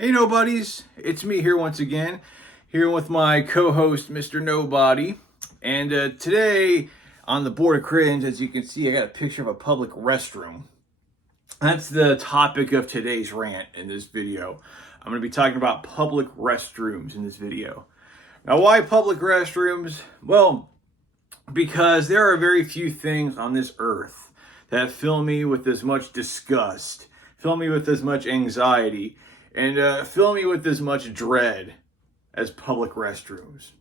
Hey nobodies, it's me here once again, here with my co-host Mr. Nobody. And today on the Board of Cringe, as you can see, I got a picture of a public restroom. That's the topic of today's rant in this video. I'm going to be talking about public restrooms in this video. Now, why public restrooms? Well, because there are very few things on this earth that fill me with as much disgust, fill me with as much anxiety, and fill me with as much dread as public restrooms.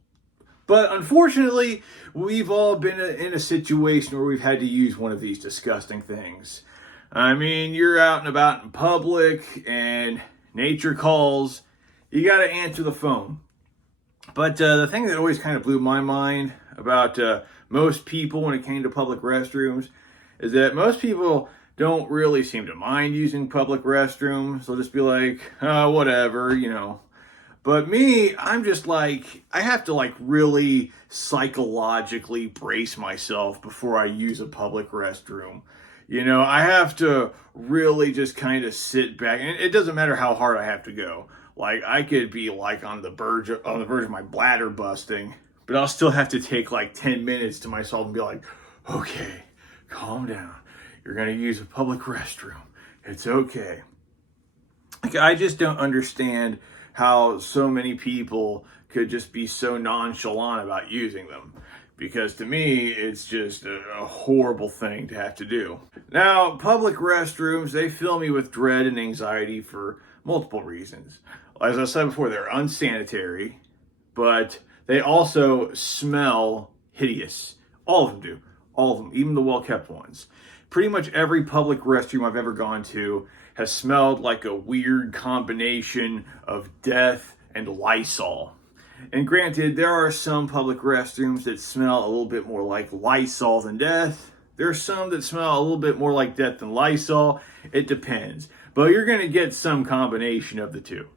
But unfortunately, we've all been in a situation where we've had to use one of these disgusting things. I mean, you're out and about in public and nature calls, you got to answer the phone. But the thing that always kind of blew my mind about most people when it came to public restrooms is that most people don't really seem to mind using public restrooms. They'll just be like, oh, whatever, you know. But me, I'm just like, I have to like really psychologically brace myself before I use a public restroom. You know, I have to really just kind of sit back, and it doesn't matter how hard I have to go. Like, I could be like on the verge of my bladder busting, but I'll still have to take like 10 minutes to myself and be like, okay, calm down. You're going to use a public restroom. It's okay. Like, I just don't understand how so many people could just be so nonchalant about using them. Because to me, it's just a horrible thing to have to do. Now, public restrooms, they fill me with dread and anxiety for multiple reasons. As I said before, they're unsanitary, but they also smell hideous. All of them do. All of them, even the well-kept ones. Pretty much every public restroom I've ever gone to has smelled like a weird combination of death and Lysol. And granted, there are some public restrooms that smell a little bit more like Lysol than death. There are some that smell a little bit more like death than Lysol. It depends. But you're going to get some combination of the two.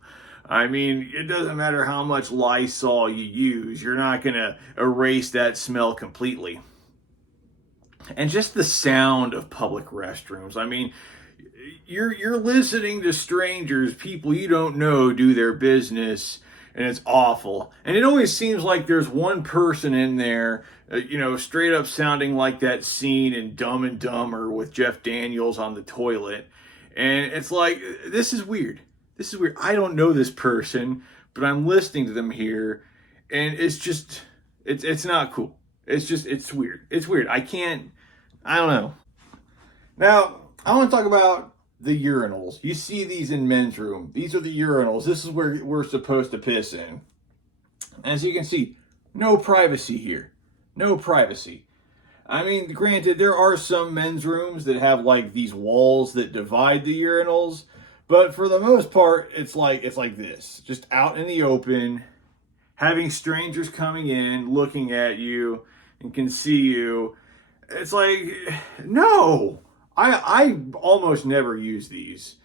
I mean, it doesn't matter how much Lysol you use. You're not going to erase that smell completely. And just the sound of public restrooms. I mean, you're listening to strangers, people you don't know, do their business, and it's awful. And it always seems like there's one person in there, straight up sounding like that scene in Dumb and Dumber with Jeff Daniels on the toilet. And it's like, this is weird. This is weird. I don't know this person, but I'm listening to them here, and it's just, it's not cool. It's weird. It's weird. I don't know. Now, I want to talk about the urinals. You see these in men's room. These are the urinals. This is where we're supposed to piss in. As you can see, no privacy here. No privacy. I mean, granted, there are some men's rooms that have like these walls that divide the urinals, but for the most part, it's like this. Just out in the open, having strangers coming in, looking at you, and can see you. It's like, no. I almost never use these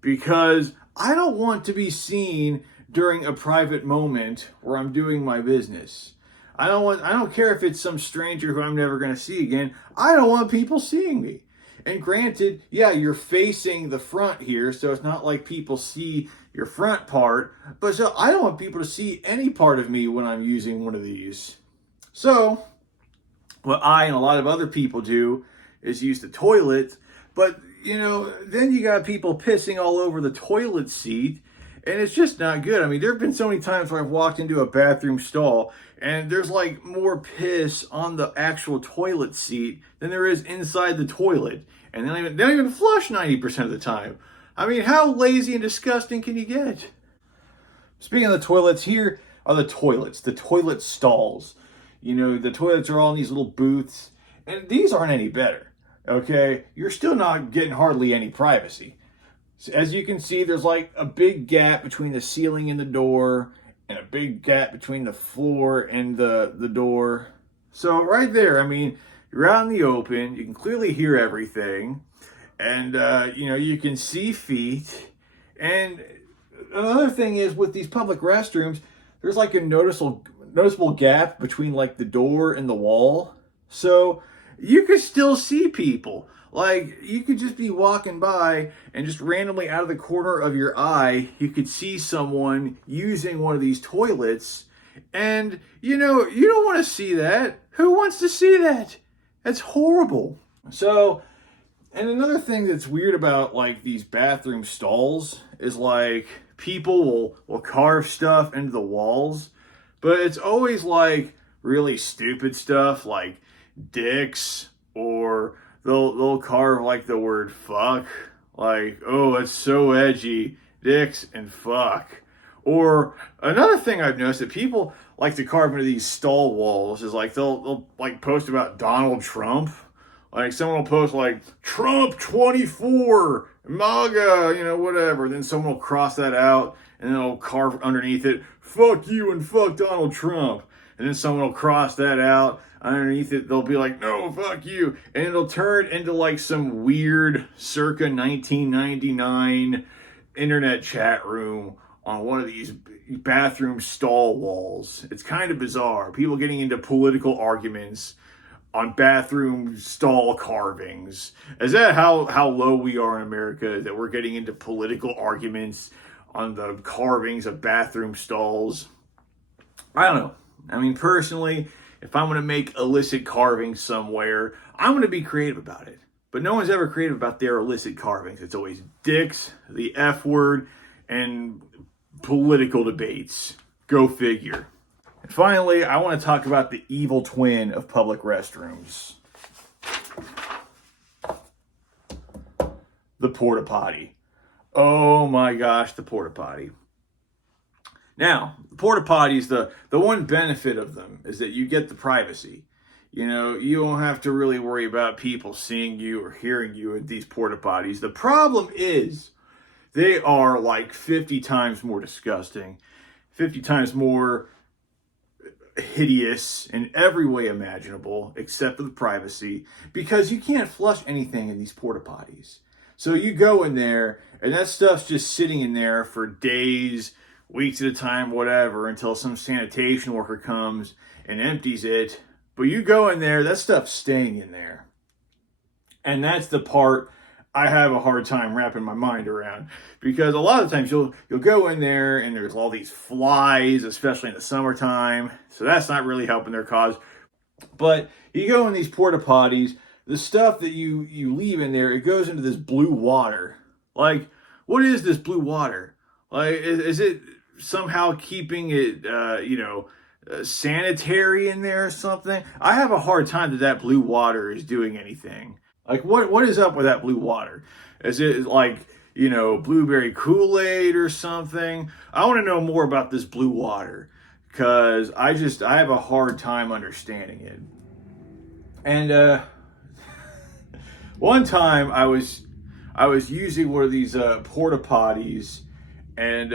because I don't want to be seen during a private moment where I'm doing my business. I don't care if it's some stranger who I'm never going to see again. I don't want people seeing me. And granted, yeah, you're facing the front here, so it's not like people see your front part, but so I don't want people to see any part of me when I'm using one of these. So what I and a lot of other people do is use the toilet, but then you got people pissing all over the toilet seat, and it's just not good. I mean, there have been so many times where I've walked into a bathroom stall and there's like more piss on the actual toilet seat than there is inside the toilet, and they don't even flush 90% of the time. I mean, how lazy and disgusting can you get? Speaking of the toilets, here are the toilets, the toilet stalls. The toilets are all in these little booths, and these aren't any better, okay? You're still not getting hardly any privacy. So as you can see, there's like a big gap between the ceiling and the door, and a big gap between the floor and the door. So right there, I mean, you're out in the open, you can clearly hear everything, and, you can see feet. And another thing is, with these public restrooms, there's like a noticeable gap between like the door and the wall, so you can still see people. Like, you could just be walking by and just randomly out of the corner of your eye, you could see someone using one of these toilets. And, you know, you don't want to see that. Who wants to see that? That's horrible. So, and another thing that's weird about like these bathroom stalls is like people will carve stuff into the walls, but it's always like really stupid stuff like dicks, or they'll carve like the word fuck, like, oh, it's so edgy, dicks and fuck. Or another thing I've noticed that people like to carve into these stall walls is like they'll like post about Donald Trump. Like someone will post like Trump 24, MAGA, you know, whatever. Then someone will cross that out and then they'll carve underneath it, fuck you and fuck Donald Trump. And then someone will cross that out. Underneath it, they'll be like, no, fuck you. And it'll turn into like some weird circa 1999 internet chat room on one of these bathroom stall walls. It's kind of bizarre. People getting into political arguments on bathroom stall carvings. Is that how low we are in America, that we're getting into political arguments on the carvings of bathroom stalls? I don't know. I mean, personally, if I'm going to make illicit carvings somewhere, I'm going to be creative about it. But no one's ever creative about their illicit carvings. It's always dicks, the F word, and political debates. Go figure. And finally, I want to talk about the evil twin of public restrooms. The porta potty. Oh my gosh, the porta potty. Now, the porta potties, the one benefit of them is that you get the privacy. You know, you don't have to really worry about people seeing you or hearing you at these porta potties. The problem is they are like 50 times more disgusting, 50 times more hideous in every way imaginable, except for the privacy, because you can't flush anything in these porta potties. So you go in there, and that stuff's just sitting in there for days, weeks at a time, whatever, until some sanitation worker comes and empties it. But you go in there, that stuff's staying in there. And that's the part I have a hard time wrapping my mind around, because a lot of times you'll go in there and there's all these flies, especially in the summertime. So that's not really helping their cause. But you go in these porta potties, the stuff that you leave in there, it goes into this blue water. Like, what is this blue water? Like, is it somehow keeping it, sanitary in there or something? I have a hard time that blue water is doing anything. Like, what is up with that blue water? Is it like, blueberry Kool-Aid or something? I want to know more about this blue water, because I have a hard time understanding it. And one time I was using one of these porta potties, and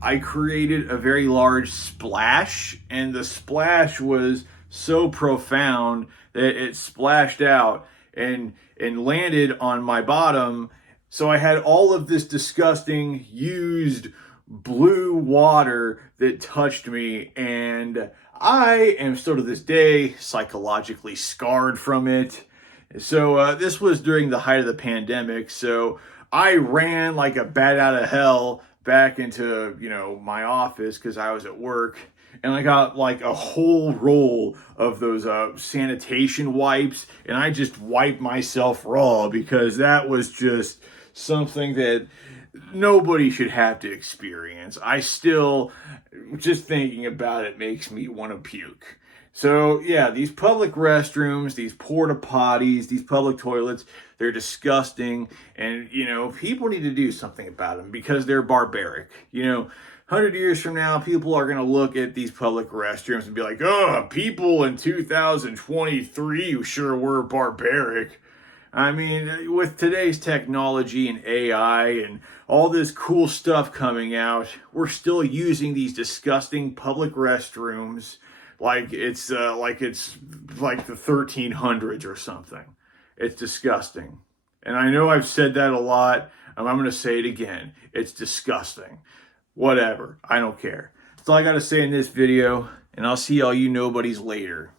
I created a very large splash, and the splash was so profound that it splashed out and landed on my bottom. So I had all of this disgusting used blue water that touched me, and I am still to this day psychologically scarred from it. So this was during the height of the pandemic, so I ran like a bat out of hell back into, my office, because I was at work, and I got like a whole roll of those sanitation wipes, and I just wiped myself raw, because that was just something that nobody should have to experience. I still, just thinking about it makes me want to puke. So yeah, these public restrooms, these porta potties, these public toilets, they're disgusting, and people need to do something about them, because they're barbaric. 100 years from now, people are going to look at these public restrooms and be like, oh, people in 2023 sure were barbaric. I mean, with today's technology and AI and all this cool stuff coming out, we're still using these disgusting public restrooms like it's like the 1300s or something. It's disgusting. And I know I've said that a lot, and I'm going to say it again. It's disgusting. Whatever. I don't care. That's all I got to say in this video, and I'll see all you nobodies later.